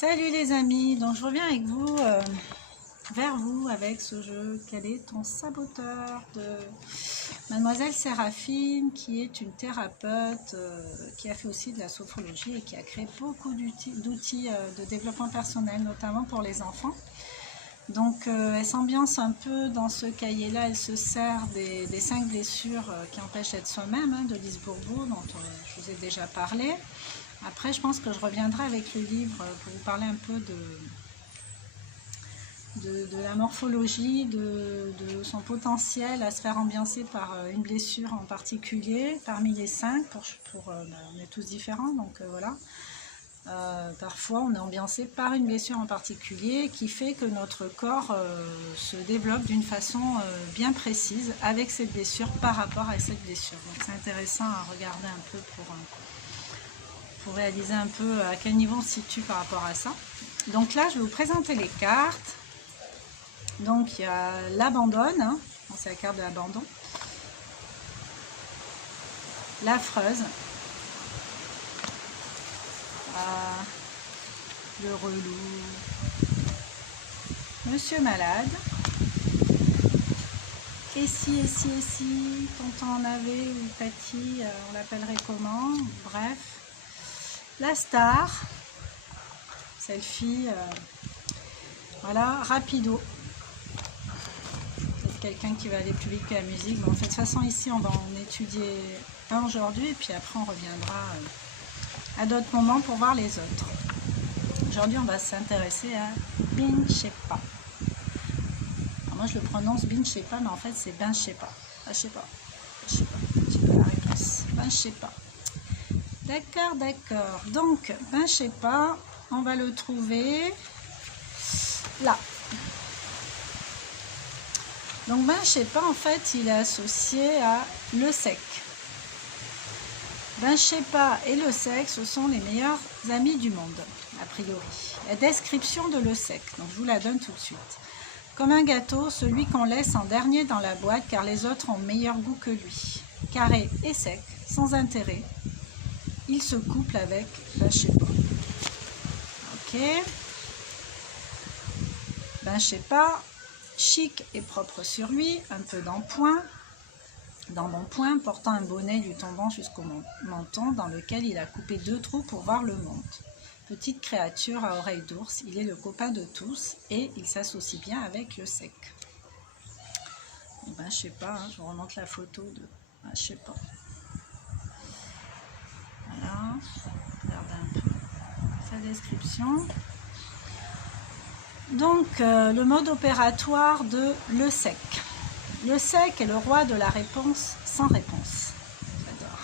Salut les amis, donc je reviens avec vous, vers vous avec ce jeu. Quel est ton saboteur de Mademoiselle Séraphine, qui est une thérapeute qui a fait aussi de la sophrologie et qui a créé beaucoup d'outils de développement personnel, notamment pour les enfants. Donc elle s'ambiance un peu dans ce cahier-là, elle se sert des 5 blessures qui empêchent d'être soi-même, hein, de Lise Bourbeau, dont je vous ai déjà parlé. Après, je pense que je reviendrai avec le livre pour vous parler un peu de la morphologie, de son potentiel à se faire ambiancer par une blessure en particulier, parmi les 5, on est tous différents, donc voilà. Parfois, on est ambiancé par une blessure en particulier qui fait que notre corps se développe d'une façon bien précise avec cette blessure par rapport à cette blessure. Donc c'est intéressant à regarder un peu pour réaliser un peu à quel niveau on se situe par rapport à ça. Donc là, je vais vous présenter les cartes. Donc il y a l'abandonne, hein, c'est la carte de l'abandon, l'affreuse, le relou, monsieur malade, et si, tonton en avait, ou Patty, on l'appellerait comment, bref. La star, selfie, voilà, rapido. Peut-être quelqu'un qui va aller plus vite que la musique. Bon, en fait, de toute façon, ici, on va en étudier un aujourd'hui, et puis après, on reviendra à d'autres moments pour voir les autres. Aujourd'hui, on va s'intéresser à Binchepa. Alors moi, je le prononce Binchepa, mais en fait, c'est Binchepa. Ah, je sais pas la réponse. Binchepa. D'accord. Donc, Binchepa, on va le trouver là. Donc, Binchepa, en fait, il est associé à le sec. Binchepa et le sec, ce sont les meilleurs amis du monde, a priori. La description de le sec, donc je vous la donne tout de suite. Comme un gâteau, celui qu'on laisse en dernier dans la boîte, car les autres ont meilleur goût que lui. Carré et sec, sans intérêt. Il se couple avec Binchepa. Ok. Binchepa, chic et propre sur lui, un peu d'empoint, d'embonpoint, portant un bonnet lui tombant jusqu'au menton, dans lequel il a coupé 2 trous pour voir le monde. Petite créature à oreilles d'ours, il est le copain de tous et il s'associe bien avec le sec. Ben, je sais pas, hein, je vous remonte la photo de... Ben, je sais pas. Voilà, regardez un peu sa description. Donc, le mode opératoire de le sec. Le sec est le roi de la réponse sans réponse. J'adore.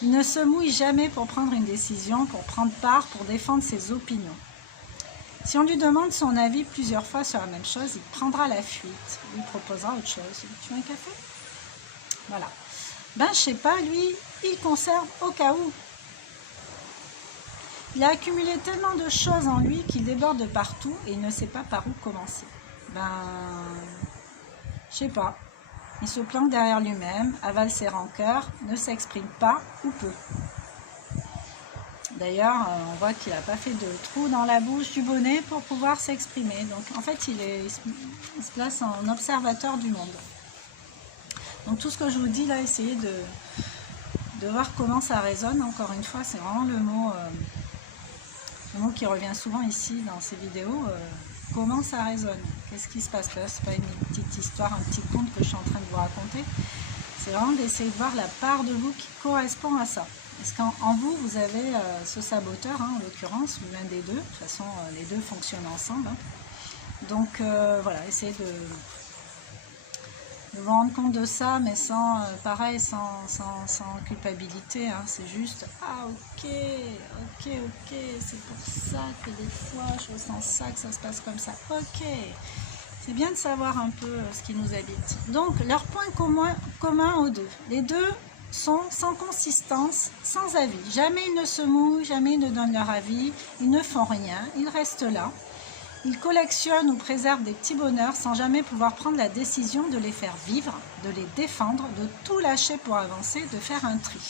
Il ne se mouille jamais pour prendre une décision, pour prendre part, pour défendre ses opinions. Si on lui demande son avis plusieurs fois sur la même chose, il prendra la fuite, il proposera autre chose. Tu veux un café? Voilà. Ben, je sais pas, lui, il conserve au cas où. Il a accumulé tellement de choses en lui qu'il déborde de partout et il ne sait pas par où commencer. Ben, je sais pas. Il se planque derrière lui-même, avale ses rancœurs, ne s'exprime pas ou peu. D'ailleurs, on voit qu'il n'a pas fait de trou dans la bouche du bonnet pour pouvoir s'exprimer. Donc, en fait, il se place en observateur du monde. Donc, tout ce que je vous dis là, essayez de voir comment ça résonne. Encore une fois, c'est vraiment le mot qui revient souvent ici dans ces vidéos. Comment ça résonne? Qu'est-ce qui se passe là? C'est pas une petite histoire, un petit conte que je suis en train de vous raconter. C'est vraiment d'essayer de voir la part de vous qui correspond à ça. Est-ce qu'en vous, vous avez ce saboteur, hein, en l'occurrence, ou l'un des deux? De toute façon, les deux fonctionnent ensemble. Hein. Donc voilà, essayez de vous rendre compte de ça, mais sans, pareil, sans culpabilité. Hein. C'est juste, ah ok, c'est pour ça que des fois je ressens ça, que ça se passe comme ça. Ok, c'est bien de savoir un peu ce qui nous habite. Donc, leur point commun aux deux. Les deux sont sans consistance, sans avis. Jamais ils ne se mouillent, jamais ils ne donnent leur avis, ils ne font rien, ils restent là. Ils collectionnent ou préservent des petits bonheurs sans jamais pouvoir prendre la décision de les faire vivre, de les défendre, de tout lâcher pour avancer, de faire un tri.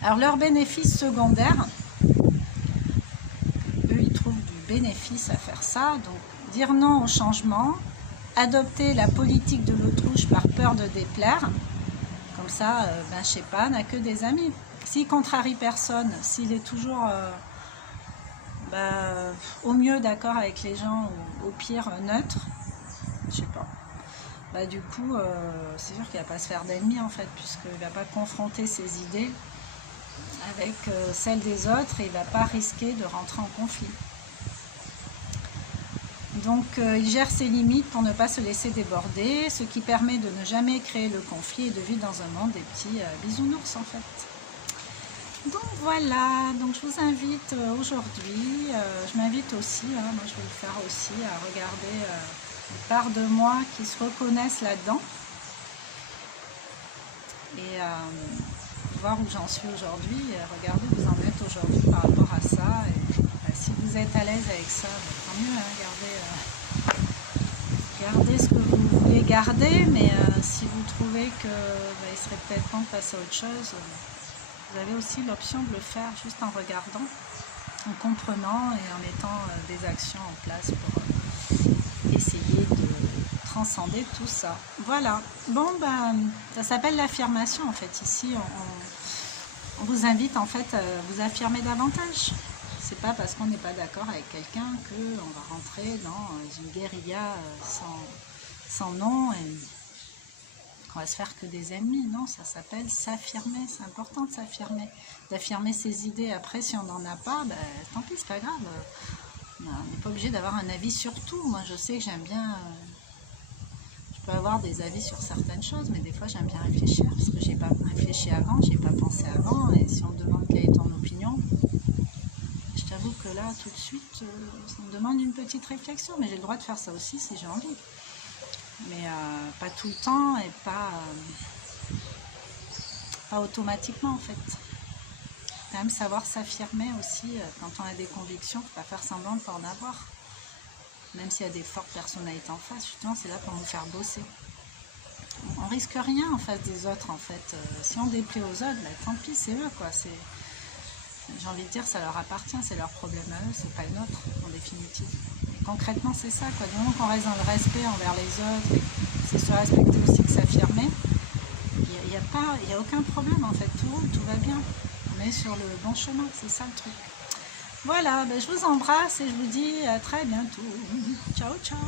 Alors, leurs bénéfices secondaires, bénéfices à faire ça. Donc, dire non au changement, adopter la politique de l'autruche par peur de déplaire. Comme ça, ben, je sais pas, n'a que des amis. S'il contrarie personne, s'il est toujours au mieux d'accord avec les gens, ou au pire neutre, je sais pas. Bah, du coup, c'est sûr qu'il va pas se faire d'ennemis en fait, puisqu'il va pas confronter ses idées avec celles des autres et il va pas risquer de rentrer en conflit. Donc il gère ses limites pour ne pas se laisser déborder, ce qui permet de ne jamais créer le conflit et de vivre dans un monde des petits bisounours en fait. Donc voilà, donc je vous invite aujourd'hui, je m'invite aussi, hein, moi je vais le faire aussi, à regarder des parts de moi qui se reconnaissent là-dedans et voir où j'en suis aujourd'hui, regardez où vous en êtes aujourd'hui par rapport à ça. Et, si vous êtes à l'aise avec ça, tant mieux, hein, gardez ce que vous voulez garder, mais si vous trouvez que il serait peut-être temps de passer à autre chose, vous avez aussi l'option de le faire juste en regardant, en comprenant et en mettant des actions en place pour essayer de transcender tout ça. Voilà, bon ça s'appelle l'affirmation en fait. Ici on vous invite en fait à vous affirmer davantage. C'est pas parce qu'on n'est pas d'accord avec quelqu'un qu'on va rentrer dans une guérilla sans nom et qu'on va se faire que des ennemis. Non, ça s'appelle s'affirmer. C'est important de s'affirmer, d'affirmer ses idées. Après, si on n'en a pas, ben, tant pis, c'est pas grave. On n'est pas obligé d'avoir un avis sur tout. Moi, je sais que j'aime bien... je peux avoir des avis sur certaines choses, mais des fois, j'aime bien réfléchir parce que j'ai pas réfléchi avant, j'ai pas pensé avant. Et si on me demande quelle est ton opinion, je t'avoue que là, tout de suite, ça me demande une petite réflexion, mais j'ai le droit de faire ça aussi si j'ai envie. Mais pas tout le temps et pas automatiquement en fait. Quand même savoir s'affirmer aussi quand on a des convictions, faut pas faire semblant de ne pas en avoir. Même s'il y a des fortes personnalités en face, justement, c'est là pour nous faire bosser. On risque rien en face des autres en fait. Si on déplaît aux autres, bah, tant pis, c'est eux quoi. J'ai envie de dire, ça leur appartient, c'est leur problème à eux, c'est pas le nôtre en définitive. Et concrètement, c'est ça, quoi. Du moment qu'on reste dans le respect envers les autres, et c'est se respecter aussi que s'affirmer, il n'y a aucun problème en fait, tout roule, tout va bien. On est sur le bon chemin, c'est ça le truc. Voilà, ben, je vous embrasse et je vous dis à très bientôt. Ciao, ciao.